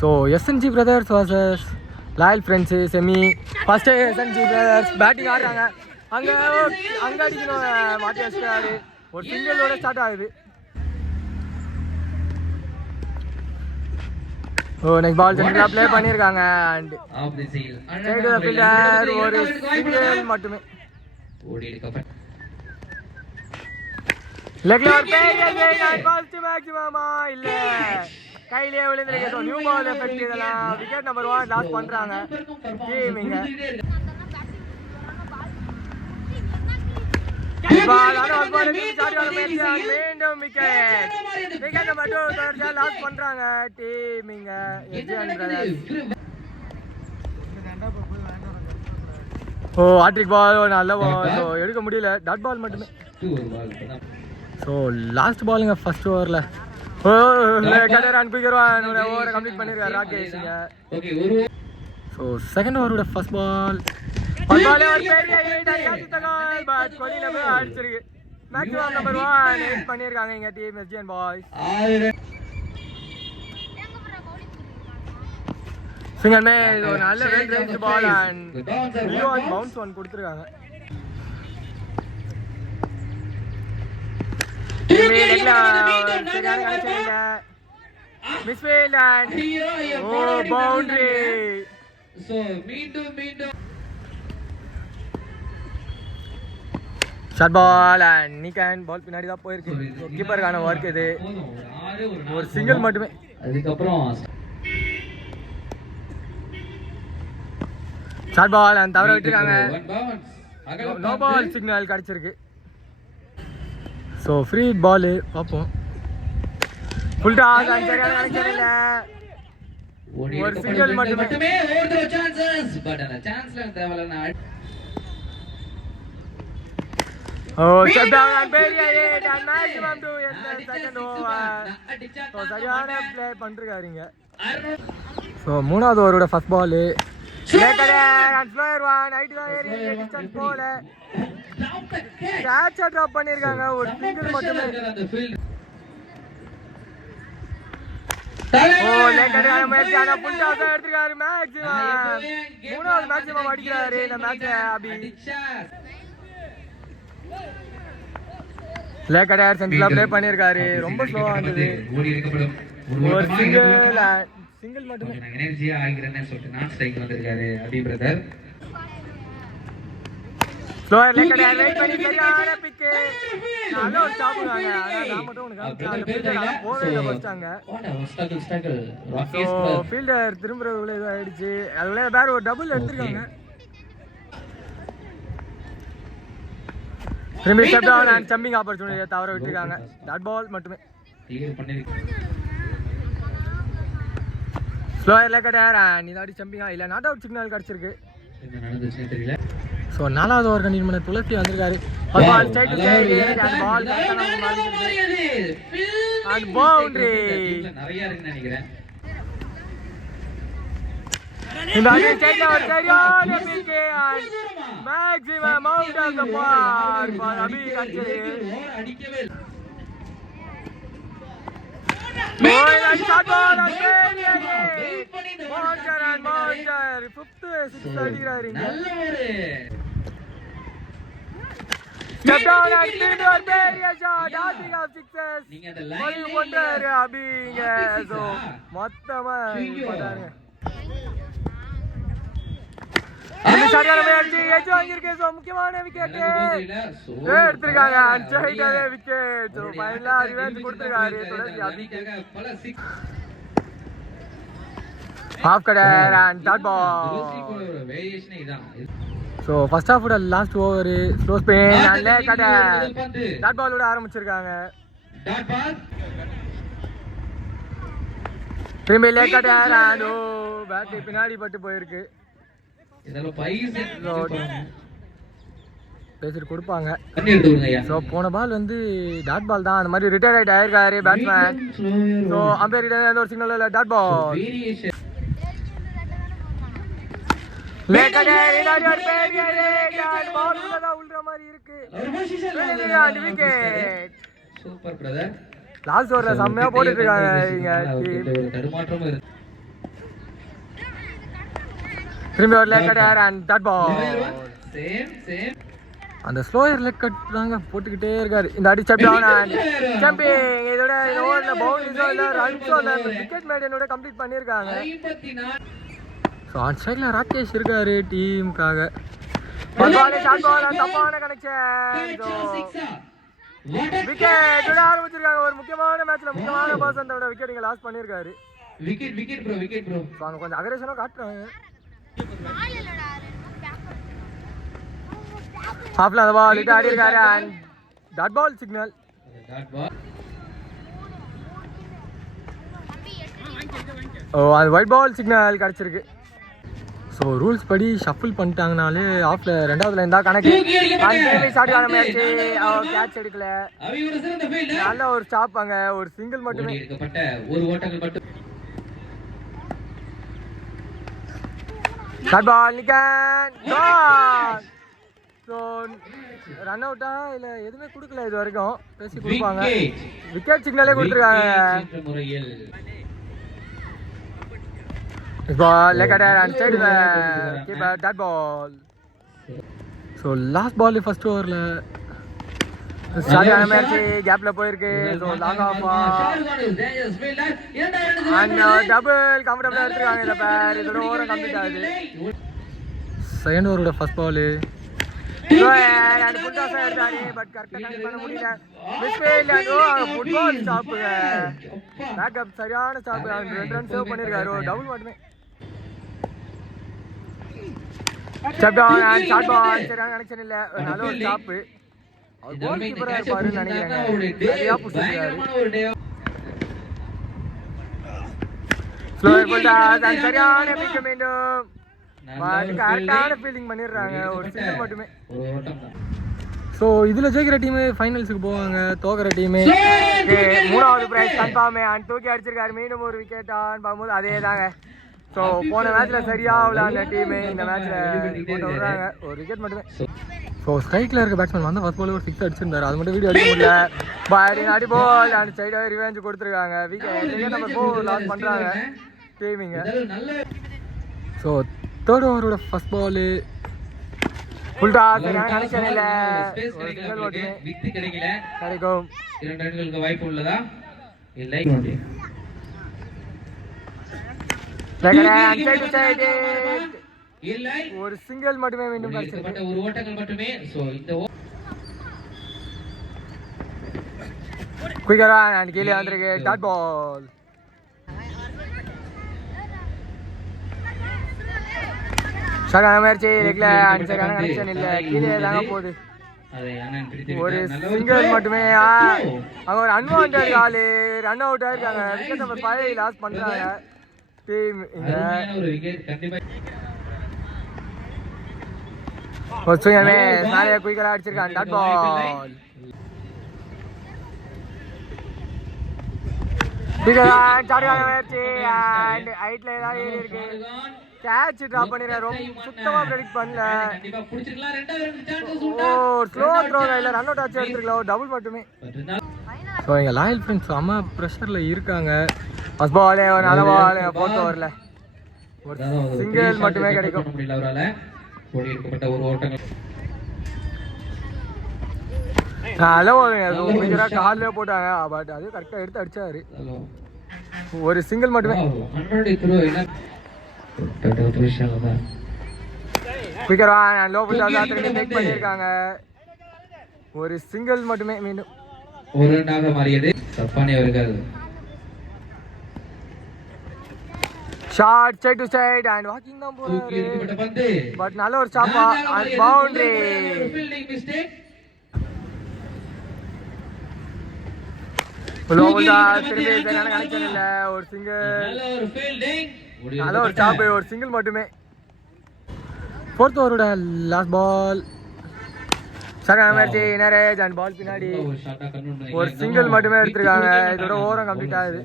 So SNG brothers versus loyal friends semi. First SNG brothers batting ஆடுறாங்க. அங்கே அடிக்கணும் மாற்றி வச்சுட்டாரு. ஒரு சிங்கிளோட ஸ்டார்ட் ஆகுது. ஓ நெக்ஸ்ட் பால் சென்டரில் ப்ளே பண்ணியிருக்காங்க. அண்ட் சைடு ஃபீல்டர் ஒரு சிங்கிள் மட்டுமே. லெக்ல ஒரு பெரிய பால்ஸ் மேக்ஸிமமா இல்ல கையிலே விழுந்துருக்கு. ஸோ நியூ பால் எஃபெக்ட் இதெல்லாம் விக்கெட் நம்பர் 1 லாஸ் பண்றாங்க டீமிங்க. மீண்டும் விக்கெட் நம்பர் 2 லாஸ் பண்றாங்க டீமிங்க. ஓ ஹாட்ரிக் பால் நல்ல பால். ஸோ எடுக்க முடியல, டாட் பால் மட்டுமே. ஸோ லாஸ்ட் பாலுங்க ஃபர்ஸ்ட் ஓவரில். ஓ ரன் குயிக்கர் ஓவரை கம்ப்ளீட் பண்ணியிருக்காரு ராகேஷுங்க. ஸோ செகண்ட் ஓவரோட ஃபர்ஸ்ட் பால் அடிச்சிருக்கு. மேக்ஸிமம் நம்பர் 1 ஹிட் பண்ணியிருக்காங்க இங்கே டீம் எஸ்ஜிஎன் பாய்ஸ். சிங்கமே ஒரு நல்ல well range ball and bounce one கொடுத்துருக்காங்க. Misfield and oh boundary. Short ball and நீக்கன் பால் பின்னாடி தான் போயிருக்கு. கீப்பருக்கான ஒர்க் இது. ஒரு சிங்கிள் மட்டுமே. அதுக்கப்புறம் ஷார்ட் பால் அண்ட் தவற விட்டுருக்காங்க. நோ பால் சிக்னல் கிடைச்சிருக்கு. ஸோ ஃப்ரீ பால் பார்ப்போம். ஃபுல் டாஸ் அண்ட் சரியான கனெக்ஷன் இல்ல. ஒரு சிங்கிள் மட்டுமே. ஓ ஸ்டெப் டவுன் அண்ட் பெரிய hit and maximum 2 second over. So சரியான ப்ளே பண்ணிருக்காருங்க. ஸோ மூணாவது ஓவரோட ஃபர்ஸ்ட் பால் ட்ராப் பண்ணிருக்காங்க. ஒரு சிங்கிள் மட்டுமே. எடுத்துருக்காரு மேக்ஸிமம். மூணாவது மேக்ஸிமம் அடிக்கிறாரு இந்த மேட்ச். அபி லேக்கடையார் சென்டர்ல ப்ளே பண்ணிருக்காரு. ரொம்ப ஸ்லோவா இருந்தது. ஒரு சிங்கிள் மட்டுமே. எனர்ஜியா ஆகிறேன்னு சொல்லிட்டு நான் ஸ்ட்ரைக் வந்திருக்காரு அபி பிரதர். ஸ்லோயர் லேக்கடையார் வெயிட் பண்ணி சரியான பிக். நல்ல ஒரு ஸ்டாப்ங்க. நான் மட்டும் உனக்கு போவேல வச்சாங்க. ஃபீல்டர் திரும்பறதுக்குள்ள இது ஆயிடுச்சு. அதுல வேற ஒரு டபுள் எடுத்துருக்காங்க. திரும்பி ஸ்டெப் டவுன் அண்ட் ஜம்பிங் ஆப்பர்ச்சுனிட்டியை தவற விட்டுருக்காங்க. டாட் பால் மட்டுமே. ஸ்லோயர் லேக்கடையார் அண்ட் இதாடி ஜம்பிங்கா இல்லை நாட் அவுட் சிக்னல் கிடச்சிருக்கு. ஸோ நாலாவது ஓவர் கண்டினியூ பண்ண துளசி வந்திருக்காரு. Ball straight to straight and ball and boundary. நிறைய இருக்குன்னு நினைக்கிறேன். இந்த ஸ்ட்ரைட்ல ஒரு சரியான big and maximum out of the park for Abhi Kachari. Shot ball மான்டர் 5th 6 அடிக்கிறாருங்க. ஸ்டெப் டவுன் அண்ட் திரும்பி ஒரு பெரிய ஷாட். ஆட்டிங் ஆஃப் சிக்ஸஸ் போய் கொண்டாரு அபிங்க. ஸோ மொத்தமா போட்டாருங்க. சரியான முயற்சி எச்சு வாங்கியிருக்கு. ஸோ முக்கியமான விக்கெட் எடுத்திருக்காங்க. அன்சைடாவே விக்கெட். ஸோ ஃபைனலா ரிவெஞ்ச் கொடுத்திருக்காரு Tulsi Abhi. Off cutter and dot ball. So first ஹாஃபோட last over slow spin and leg cutter dot பாலோட ஆரம்பிச்சிருக்காங்க. திரும்பி லே கடர் அண்ட் ஓ பேட் பின்னாடி பட்டு போயிருக்கு. பேசிட்டு கொடுப்பாங்க. ஸோ போன பால் வந்து டாட் பால் தான். அந்த மாதிரி ரிட்டையர் ஆகிட்டு ஆயிருக்காரு பேட்ஸ்மேன். ஸோ அம்பேர் ரிட்டையர் ஒரு சிக்னல் இல்லை. Dot ball. லாஸ்ட் ஓவர்ல செம்மையா போட்டுட்டு இருக்காங்க. திரும்பி ஒரு leg cutter and that ball. Same அந்த ஸ்லோயர் லெக் கட் தாங்க போட்டுக்கிட்டே இருக்காரு. இந்த அடி சாப்பிட்டான் அண்ட் ஜம்பிங். இதோட ஓவரில் பவுண்டரிஸோ இல்லை ரன்ஸோ இல்லை விக்கெட் மேடனோட கம்ப்ளீட் பண்ணியிருக்காங்க. 54. ஸோ ஆன் சைடில் ராகேஷ் இருக்காரு டீமுக்காக. தப்பான கனெக்ஷன். விக்கெட் ஆரம்பிச்சிருக்காங்க. ஒரு முக்கியமான மேட்ச்ல முக்கியமான பர்சன் தன்னோட விக்கெட் இங்கே லாஸ் பண்ணியிருக்காரு. விக்கெட் ப்ரோ அவங்க கொஞ்சம் அக்ரேஷனாக காட்டுறாங்க. ஹாஃப்ல அந்த பால் இட்டு ஆடி இருக்காரு அண்ட் டாட் பால் சிக்னல். அது ஒயிட் பால் சிக்னல் கிடச்சிருக்கு. ஸோ ரூல்ஸ் படி ஷஃபிள் பண்ணிட்டாங்கனாலே ஆஃப்ல ரெண்டாவது லைன் தான் கணக்கு. ஸ்டார்ட் ஆன மேட்ச் கேட்ச் எடுக்கல. நல்ல ஒரு ஸ்டாப் அங்க ஒரு சிங்கிள் மட்டுமே. ஷார்ட் பால் நிக்கன் கோல். ஸோ ரன் அவுட்டா இல்லை எதுவுமே கொடுக்கல இது வரைக்கும். பேசி கொடுப்பாங்க. விக்கெட் சிக்னலே கொடுத்துருக்காங்க. Ball leg cutter and straight to the keeper that ball. So last ball first over la start ஆன மேட்ச் கேப்ல போயிருக்கு. So long off and double கம்ஃபர்டபுளாக எடுத்துருக்காங்க இந்த பேர். இதோட ஓவரம் கம்ப்ளீட் ஆகுது. செகண்ட் ஓவரோட first ball and full toss எடுத்தாரு. பட் கரெக்டாக கனெக்ட் பண்ண முடியல. மிஸ்ஃபீல்ட் அண்ட் ஃபுட்பால் ஸ்டாப்புங்க. பேக்கப் சரியான ஸ்டாப். 2 ரன் சேவ் பண்ணியிருக்காரு. ஒரு டபுள் மட்டுமே. Step down and short ball. சரியான கனெக்ஷன் இல்லை. நல்ல ஒரு ஸ்டாப்பு. அவர் கோல் கீப்பராக இருப்பாருன்னு நினைக்கிறேன். சரியா புடிச்சிருக்காரு. ஸ்லோயர் ஃபுல் டாஸ் அண்ட் சரியான பிக் மீண்டும். பட் கரெக்டான ஃபீல்டிங் பண்ணிடுறாங்க. ஒரு சிங்கிள் மட்டுமே. ஸோ இதில் ஜெயிக்கிற டீமு ஃபைனல்ஸுக்கு போவாங்க. தோக்கிற டீமு மூணாவது ப்ரைஸ் கன்ஃபார்மே அண்ட் தூக்கி அடிச்சிருக்காரு. மீண்டும் ஒரு விக்கெட்டான்னு பார்க்கும்போது அதே தாங்க. ஸோ போன மேட்ச்சில் சரியாக விளையாண்ட டீமு இந்த மேட்ச்சில் போட்டு விடுறாங்க. ஒரு விக்கெட் மட்டுமே. ஸோ ஸ்ட்ரைக்கில் இருக்க பேட்ஸ்மேன் வந்து ஃபர்ஸ்ட் பால் ஒரு 6 அடிச்சிருந்தாரு. அது மட்டும் வீடியோ எடுக்க முடியல. பேட்டிங் அடி பால் அண்ட் சைடாக ரிவெஞ்ச் கொடுத்துருக்காங்க. விக்கெட் நம்பர் 4 லாஸ் பண்ணுறாங்க டீமிங்க. ஸோ தேர்ட் ஓவரோட first ball full toss. Connection இல்லை. ஒரு சிங்கிள் மட்டுமே கிடைக்கும். 2 ரன்களுக்கு வாய்ப்பு உள்ளதா? இல்லை. ஒரு சிங்கிள் மட்டுமே மீண்டும் கிடைச்சிருக்கு. ஒரு ஓட்டங்கள் மட்டுமே. சோ இந்த குயிக்கரா அண்ட் கீழே வந்திருக்கு டாட் பால். சரியான முயற்சி லெக்ல அண்ட் சரியான கனெக்ஷன் இல்லை. கீழே தாங்க போகுது. ஒரு சிங்கிள் மட்டுமே. அவங்க ஒரு அன்வான்டட் ஆளு ரன் அவுட் ஆயிருக்காங்க. விக்கெட் நம்பர் 5 லாஸ் பண்றாங்க டீம். நிறைய குயிக்கரா அடிச்சிருக்காங்க டாட் பால். முயற்சி அண்ட் ஹைட்ல ஏதாவது ஏறி இருக்கு. கேட்ச் டிராப் பண்ணிடுறாரு. சுத்தமா ப்ரெடிக்ட் பண்ணல. ஓ ஸ்லோ த்ரோ இல்லை ரன் அவுட் ஆச்சு எடுத்துருக்கலாம். ஒரு டபுள் மட்டுமே. ஸோ எங்கள் லாயல் ஃப்ரெண்ட்ஸ் செம்ம ப்ரெஷரில் இருக்காங்க. ஃபர்ஸ்ட் பாலே ஒரு நல்ல பால். ஃபோர்த் ஓவரில் ஒரு சிங்கிள் மட்டுமே கிடைக்கும். நல்ல ஓவருங்க. காலிலே போட்டாங்க. பட் அது கரெக்டாக எடுத்து அடிச்சாரு. ஒரு சிங்கிள் மட்டுமே. பண்ணியிருக்காங்க. ஒரு சிங்கிள் மட்டுமே மீண்டும். ஒரு ரன்னாக மாறியது. தப்பானே அவர்கள் shot side to side and walking தான் போறாரு. பட் நல்ல ஒரு ஸ்டாப்பா அண்ட் பவுண்டரி. Fielding mistake. திரும்பி சரியான கனெக்ஷன் இல்லை. ஒரு சிங்கிள். நல்ல ஒரு ஃபீல்டிங். நல்ல ஒரு ஸ்டாப். ஒரு சிங்கிள் மட்டுமே. ஃபோர்த் ஓவரோட லாஸ்ட் பால். சரியான முயற்சி நரேஜ் அண்ட் பால் பின்னாடி. ஒரு சிங்கிள் மட்டுமே எடுத்திருக்காங்க. இதோட ஓவரம் கம்ப்ளீட் ஆகுது.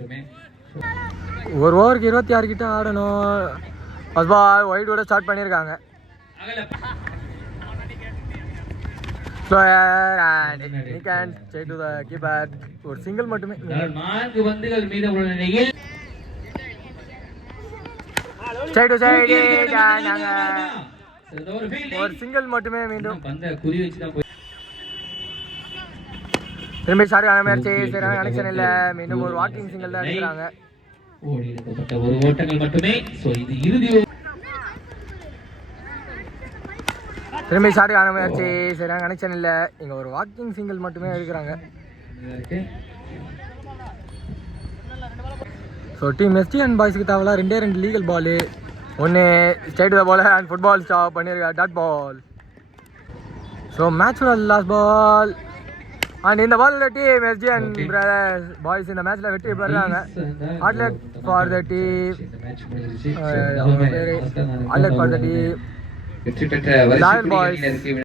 ஒரு ஓவருக்கு 26 கிட்ட ஆடணும். ஃபர்ஸ்ட் பால் ஒயிட்டோட ஸ்டார்ட் பண்ணியிருக்காங்க. ஒரு சிங்கிள் மட்டுமே. 4 பந்துகள் மீதமுள்ள நிலையில் சைடு சைடு நாங்க இந்த ஒரு ஃபீல்டிங் ஒரு சிங்கிள் மட்டுமே மீண்டும் பந்த குறி வச்சு தான் போய் திரும்பி ஷார்க்கான முயற்சி சரியான கனெக்ஷன் இல்ல மீண்டும் ஒரு வாக்கிங் சிங்கிள் தான் எடுக்கிறாங்க ஓடி எடுக்கப்பட்ட ஒரு ஓட்டங்கள் மட்டுமே சோ இது இறுதி திரும்பி ஷார்க்கான முயற்சி சரியான கனெக்ஷன் இல்ல இங்க ஒரு வாக்கிங் சிங்கிள் மட்டுமே எடுக்கிறாங்க ஸோ டீம் எஸ்டி அண்ட் பாய்ஸுக்கு தேவையில்ல 2 லீகல் பால் ஒன்று straight the ball and football stop பண்ணியிருக்கா டாட் பால் ஸோ மேட்சோட லாஸ்ட் பால் அண்ட் இந்த ball team SD and brothers boys இந்த மேட்ச்ல வெற்றி பெறாங்க athlete for the team athlete for the team வெற்றி பெற்ற பாய்ஸ்